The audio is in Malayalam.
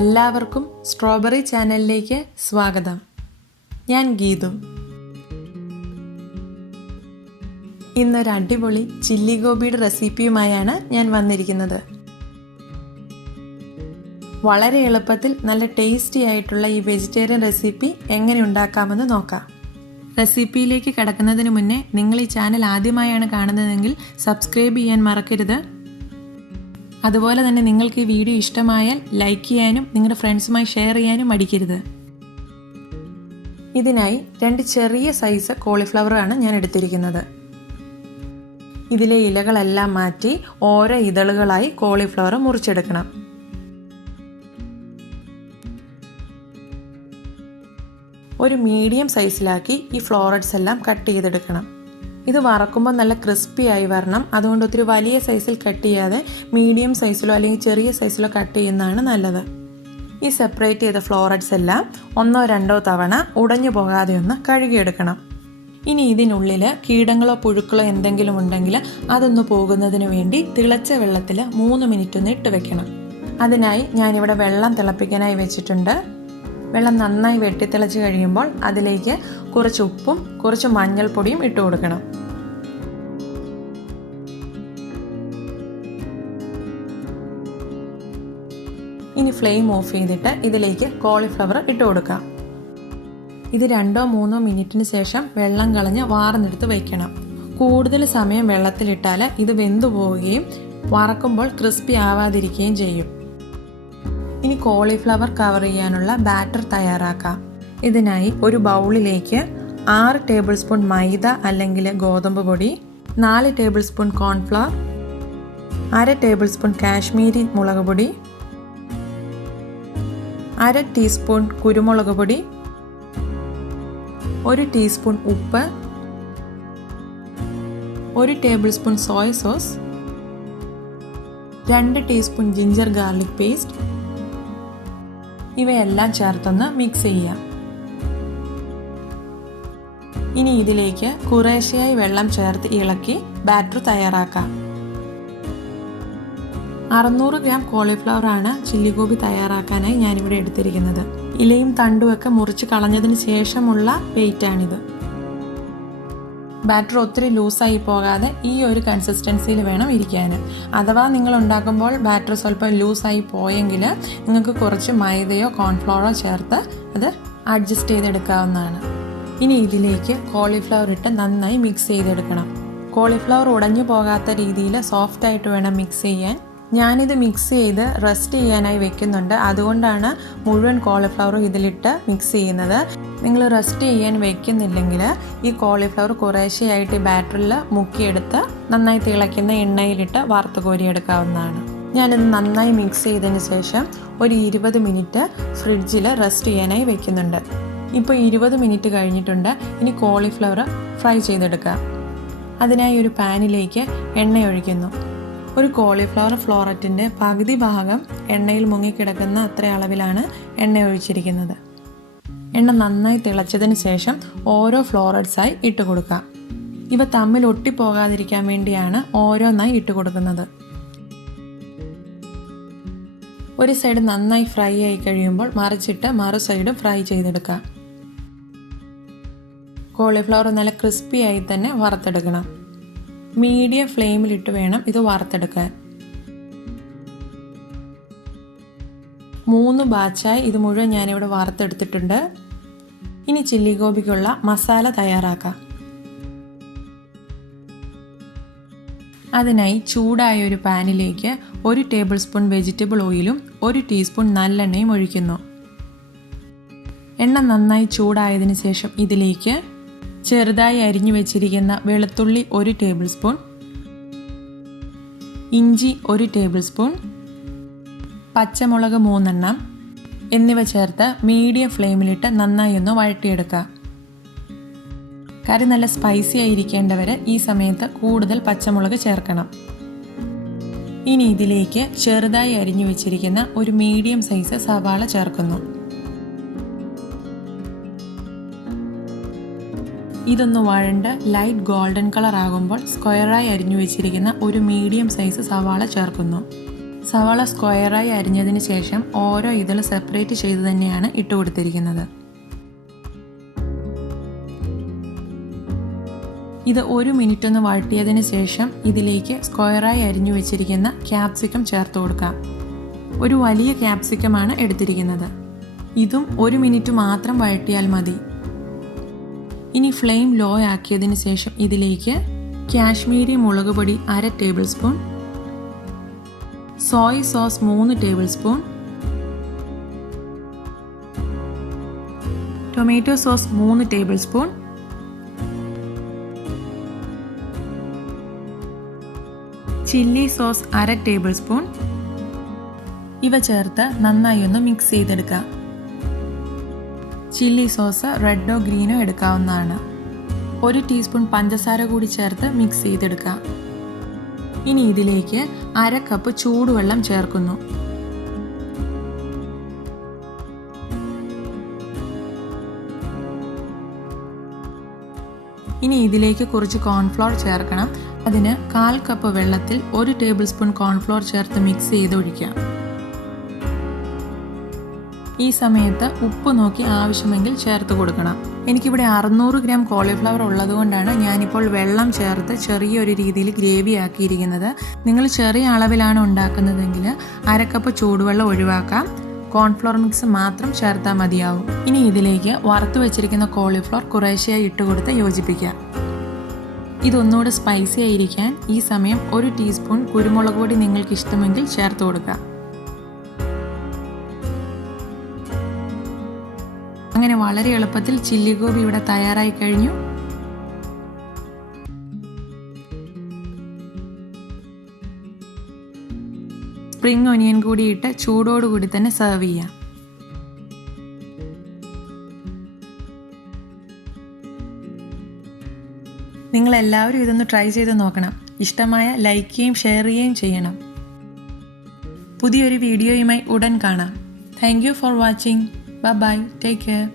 എല്ലാവർക്കും സ്ട്രോബെറി ചാനലിലേക്ക് സ്വാഗതം. ഞാൻ ഗീതു. ഇന്നൊരു അടിപൊളി ചില്ലി ഗോപിയുടെ റെസിപ്പിയുമായാണ് ഞാൻ വന്നിരിക്കുന്നത്. വളരെ എളുപ്പത്തിൽ നല്ല ടേസ്റ്റി ആയിട്ടുള്ള ഈ വെജിറ്റേറിയൻ റെസിപ്പി എങ്ങനെ ഉണ്ടാക്കാമെന്ന് നോക്കാം. റെസിപ്പിയിലേക്ക് കടക്കുന്നതിന് മുന്നേ നിങ്ങൾ ഈ ചാനൽ ആദ്യമായാണ് കാണുന്നതെങ്കിൽ സബ്സ്ക്രൈബ് ചെയ്യാൻ മറക്കരുത്. അതുപോലെ തന്നെ നിങ്ങൾക്ക് ഈ വീഡിയോ ഇഷ്ടമായാൽ ലൈക്ക് ചെയ്യാനും നിങ്ങളുടെ ഫ്രണ്ട്സുമായി ഷെയർ ചെയ്യാനും മടിക്കരുത്. ഇതിനായി 2 ചെറിയ സൈസ് കോളിഫ്ലവർ ആണ് ഞാൻ എടുത്തിരിക്കുന്നത്. ഇതിലെ ഇലകളെല്ലാം മാറ്റി ഓരോ ഇതളുകളായി കോളിഫ്ലവർ മുറിച്ചെടുക്കണം. ഒരു മീഡിയം സൈസിലാക്കി ഈ ഫ്ലോററ്റ്സ് എല്ലാം കട്ട് ചെയ്തെടുക്കണം. ഇത് വറക്കുമ്പോൾ നല്ല ക്രിസ്പി ആയി വരണം. അതുകൊണ്ട് ഒത്തിരി വലിയ സൈസിൽ കട്ട് ചെയ്യാതെ മീഡിയം സൈസിലോ അല്ലെങ്കിൽ ചെറിയ സൈസിലോ കട്ട് ചെയ്യുന്നതാണ് നല്ലത്. ഈ സെപ്പറേറ്റ് ചെയ്ത ഫ്ലോററ്റ്സ് എല്ലാം 1-2 തവണ ഉടഞ്ഞു പോകാതെ ഒന്ന് കഴുകിയെടുക്കണം. ഇനി ഇതിനുള്ളിൽ കീടങ്ങളോ പുഴുക്കളോ എന്തെങ്കിലും ഉണ്ടെങ്കിൽ അതൊന്ന് പോകുന്നതിന് വേണ്ടി തിളച്ച വെള്ളത്തിൽ 3 മിനിറ്റ് ഒന്ന് ഇട്ട് വെക്കണം. അതിനായി ഞാനിവിടെ വെള്ളം തിളപ്പിക്കാനായി വെച്ചിട്ടുണ്ട്. വെള്ളം നന്നായി വെട്ടിത്തിളച്ച് കഴിയുമ്പോൾ അതിലേക്ക് കുറച്ച് ഉപ്പും കുറച്ച് മഞ്ഞൾപ്പൊടിയും ഇട്ട് കൊടുക്കണം. ഇനി ഫ്ലെയിം ഓഫ് ചെയ്തിട്ട് ഇതിലേക്ക് കോളിഫ്ലവർ ഇട്ട് കൊടുക്കാം. ഇത് 2-3 മിനിറ്റിന് ശേഷം വെള്ളം കളഞ്ഞ് വാർന്നെടുത്ത് വയ്ക്കണം. കൂടുതൽ സമയം വെള്ളത്തിലിട്ടാൽ ഇത് വെന്തു പോവുകയും വറക്കുമ്പോൾ ക്രിസ്പി ആവാതിരിക്കുകയും ചെയ്യും. ഇനി കോളിഫ്ലവർ കവർ ചെയ്യാനുള്ള ബാറ്റർ തയ്യാറാക്കാം. ഇതിനായി ഒരു ബൗളിലേക്ക് 6 ടേബിൾ സ്പൂൺ മൈദ അല്ലെങ്കിൽ ഗോതമ്പ് പൊടി, 4 table spoon cornflour, 1/2 table spoon Kashmiri മുളക് പൊടി, 1/2 ടീസ്പൂൺ കുരുമുളക് പൊടി, 1 ടീസ്പൂൺ ഉപ്പ്, 1 table spoon Soy sauce, 2 teaspoon ginger garlic paste, ഇവയെല്ലാം ചേർത്തൊന്ന് മിക്സ് ചെയ്യാം. ഇനി ഇതിലേക്ക് കുറേശ്ശെയായി വെള്ളം ചേർത്ത് ഇളക്കി ബാറ്റർ തയ്യാറാക്കാം. 600 ഗ്രാം കോളിഫ്ലവർ ആണ് ചില്ലി ഗോബി തയ്യാറാക്കാനായി ഞാനിവിടെ എടുത്തിരിക്കുന്നത്. ഇലയും തണ്ടുമൊക്കെ മുറിച്ച് കളഞ്ഞതിന് ശേഷമുള്ള വെയിറ്റാണിത്. ബാറ്റർ ഒത്തിരി ലൂസായി പോകാതെ ഈ ഒരു കൺസിസ്റ്റൻസിയിൽ വേണം ഇരിക്കാൻ. അഥവാ നിങ്ങൾ ഉണ്ടാക്കുമ്പോൾ ബാറ്റർ സ്വല്പം ലൂസായി പോയെങ്കിൽ നിങ്ങൾക്ക് കുറച്ച് മൈദയോ കോൺഫ്ലവറോ ചേർത്ത് അത് അഡ്ജസ്റ്റ് ചെയ്തെടുക്കാവുന്നതാണ്. ഇനി ഇതിലേക്ക് കോളിഫ്ലവർ ഇട്ട് നന്നായി മിക്സ് ചെയ്തെടുക്കണം. കോളിഫ്ലവർ ഉടഞ്ഞു പോകാത്ത രീതിയിൽ സോഫ്റ്റായിട്ട് വേണം മിക്സ് ചെയ്യാൻ. ഞാനിത് മിക്സ് ചെയ്ത് റെസ്റ്റ് ചെയ്യാനായി വെക്കുന്നുണ്ട്. അതുകൊണ്ടാണ് മുഴുവൻ കോളിഫ്ലവറും ഇതിലിട്ട് മിക്സ് ചെയ്യുന്നത്. നിങ്ങൾ റെസ്റ്റ് ചെയ്യാൻ വെക്കുന്നില്ലെങ്കിൽ ഈ കോളിഫ്ലവർ കുറേശ്ശെയായിട്ട് ഈ ബാറ്ററിൽ മുക്കിയെടുത്ത് നന്നായി തിളയ്ക്കുന്ന എണ്ണയിലിട്ട് വറുത്ത് കോരിയെടുക്കാവുന്നതാണ്. ഞാനിത് നന്നായി മിക്സ് ചെയ്തതിന് ശേഷം ഒരു 20 മിനിറ്റ് ഫ്രിഡ്ജിൽ റെസ്റ്റ് ചെയ്യാനായി വെക്കുന്നുണ്ട്. ഇപ്പോൾ 20 മിനിറ്റ് കഴിഞ്ഞിട്ടുണ്ട്. ഇനി കോളിഫ്ലവർ ഫ്രൈ ചെയ്തെടുക്കുക. അതിനായി ഒരു പാനിലേക്ക് എണ്ണ ഒഴിക്കുന്നു. ഒരു കോളിഫ്ലവർ ഫ്ലോററ്റിൻ്റെ പകുതി ഭാഗം എണ്ണയിൽ മുങ്ങിക്കിടക്കുന്ന അത്ര അളവിലാണ് എണ്ണ ഒഴിച്ചിരിക്കുന്നത്. എണ്ണ നന്നായി തിളച്ചതിന് ശേഷം ഓരോ ഫ്ലോററ്റ്സായി ഇട്ട് കൊടുക്കാം. ഇവ തമ്മിൽ ഒട്ടിപ്പോകാതിരിക്കാൻ വേണ്ടിയാണ് ഓരോന്നായി ഇട്ട് കൊടുക്കുന്നത്. ഒരു സൈഡ് നന്നായി ഫ്രൈ ആയി കഴിയുമ്പോൾ മറിച്ചിട്ട് മറു സൈഡും ഫ്രൈ ചെയ്തെടുക്കാം. കോളിഫ്ലവർ നല്ല ക്രിസ്പി ആയി തന്നെ വറുത്തെടുക്കണം. മീഡിയം ഫ്ലെയിമിലിട്ട് വേണം ഇത് വറുത്തെടുക്കാൻ. 3 ബാച്ചായി ഇത് മുഴുവൻ ഞാനിവിടെ വറുത്തെടുത്തിട്ടുണ്ട്. ഇനി ചില്ലി ഗോപിക്കുള്ള മസാല തയ്യാറാക്കാം. അതിനായി ചൂടായ ഒരു പാനിലേക്ക് 1 ടേബിൾ സ്പൂൺ വെജിറ്റബിൾ ഓയിലും 1 ടീസ്പൂൺ നല്ലെണ്ണയും ഒഴിക്കുന്നു. എണ്ണ നന്നായി ചൂടായതിനു ശേഷം ഇതിലേക്ക് ചെറുതായി അരിഞ്ഞു വെച്ചിരിക്കുന്ന വെളുത്തുള്ളി 1 ടേബിൾ സ്പൂൺ, ഇഞ്ചി 1 ടേബിൾ സ്പൂൺ, പച്ചമുളക് 3 എണ്ണം എന്നിവ ചേർത്ത് മീഡിയം ഫ്ലെയിമിലിട്ട് നന്നായി ഒന്ന് വഴറ്റിയെടുക്കുക. കറി നല്ല സ്പൈസി ആയിരിക്കേണ്ടവർ ഈ സമയത്ത് കൂടുതൽ പച്ചമുളക് ചേർക്കണം. ഇനി ഇതിലേക്ക് ചെറുതായി അരിഞ്ഞു വെച്ചിരിക്കുന്ന ഒരു മീഡിയം സൈസ് സവാള ചേർക്കുന്നു. ഇതൊന്ന് വഴണ്ട് ലൈറ്റ് ഗോൾഡൻ കളർ ആകുമ്പോൾ സ്ക്വയറായി അരിഞ്ഞു വെച്ചിരിക്കുന്ന ഒരു മീഡിയം സൈസ് സവാള ചേർക്കുന്നു. സവാള സ്ക്വയറായി അരിഞ്ഞതിന് ശേഷം ഓരോ ഇതൾ സെപ്പറേറ്റ് ചെയ്ത് തന്നെയാണ് ഇട്ട് കൊടുത്തിരിക്കുന്നത്. ഇത് 1 മിനിറ്റ് ഒന്ന് വഴറ്റിയതിന് ശേഷം ഇതിലേക്ക് സ്ക്വയറായി അരിഞ്ഞു വെച്ചിരിക്കുന്ന ക്യാപ്സിക്കം ചേർത്ത് കൊടുക്കാം. ഒരു വലിയ ക്യാപ്സിക്കമാണ് എടുത്തിരിക്കുന്നത്. ഇതും 1 മിനിറ്റ് മാത്രം വഴറ്റിയാൽ മതി. ഇനി ഫ്ലെയിം ലോ ആക്കിയതിന് ശേഷം ഇതിലേക്ക് കാശ്മീരി മുളക് പൊടി 1/2 table spoon, Soy sauce 3 table spoon, tomato sauce 3 table spoon, chilli sauce 1/2 table spoon ഇവ ചേർത്ത് നന്നായി ഒന്ന് മിക്സ് ചെയ്തെടുക്കാം. ചില്ലി സോസ് റെഡോ ഗ്രീനോ എടുക്കാവുന്നതാണ്. 1 ടീസ്പൂൺ പഞ്ചസാര കൂടി ചേർത്ത് മിക്സ് ചെയ്തെടുക്കാം. ഇനി ഇതിലേക്ക് 1/2 കപ്പ് ചൂടുവെള്ളം ചേർക്കുന്നു. ഇനി ഇതിലേക്ക് കുറച്ച് കോൺഫ്ലോർ ചേർക്കണം. അതിന് 1/4 കപ്പ് വെള്ളത്തിൽ 1 ടേബിൾ സ്പൂൺ കോൺഫ്ലോർ ചേർത്ത് മിക്സ് ചെയ്ത് ഒഴിക്കാം. ഈ സമയത്ത് ഉപ്പ് നോക്കി ആവശ്യമെങ്കിൽ ചേർത്ത് കൊടുക്കണം. എനിക്കിവിടെ 600 ഗ്രാം കോളിഫ്ലവർ ഉള്ളതുകൊണ്ടാണ് ഞാനിപ്പോൾ വെള്ളം ചേർത്ത് ചെറിയൊരു രീതിയിൽ ഗ്രേവി ആക്കിയിരിക്കുന്നത്. നിങ്ങൾ ചെറിയ അളവിലാണ് ഉണ്ടാക്കുന്നതെങ്കിൽ 1/2 കപ്പ് ചൂടുവെള്ളം ഒഴിവാക്കാം. കോൺഫ്ലോർ മിക്സ് മാത്രം ചേർത്താൽ മതിയാവും. ഇനി ഇതിലേക്ക് വറുത്ത് വെച്ചിരിക്കുന്ന കോളിഫ്ലവർ കുറേശ്ശെയായി ഇട്ട് കൊടുത്ത് യോജിപ്പിക്കാം. ഇതൊന്നുകൂടെ സ്പൈസി ആയിരിക്കാൻ ഈ സമയം 1 ടീസ്പൂൺ കുരുമുളക് പൊടി നിങ്ങൾക്ക് ഇഷ്ടമെങ്കിൽ ചേർത്ത് കൊടുക്കാം. അങ്ങനെ വളരെ എളുപ്പത്തിൽ ചില്ലി ഗോബി ഇവിടെ തയ്യാറായി കഴിഞ്ഞു. സ്പ്രിംഗ് ഒനിയൻ കൂടി ഇട്ട് ചൂടോടുകൂടി തന്നെ സെർവ് ചെയ്യാം. നിങ്ങളെല്ലാവരും ഇതൊന്ന് ട്രൈ ചെയ്ത് നോക്കണം. ഇഷ്ടമായ ലൈക്ക് ചെയ്യുകയും ഷെയർ ചെയ്യുകയും ചെയ്യണം. പുതിയൊരു വീഡിയോയുമായി ഉടൻ കാണാം. Thank you for watching. Bye bye. Take care.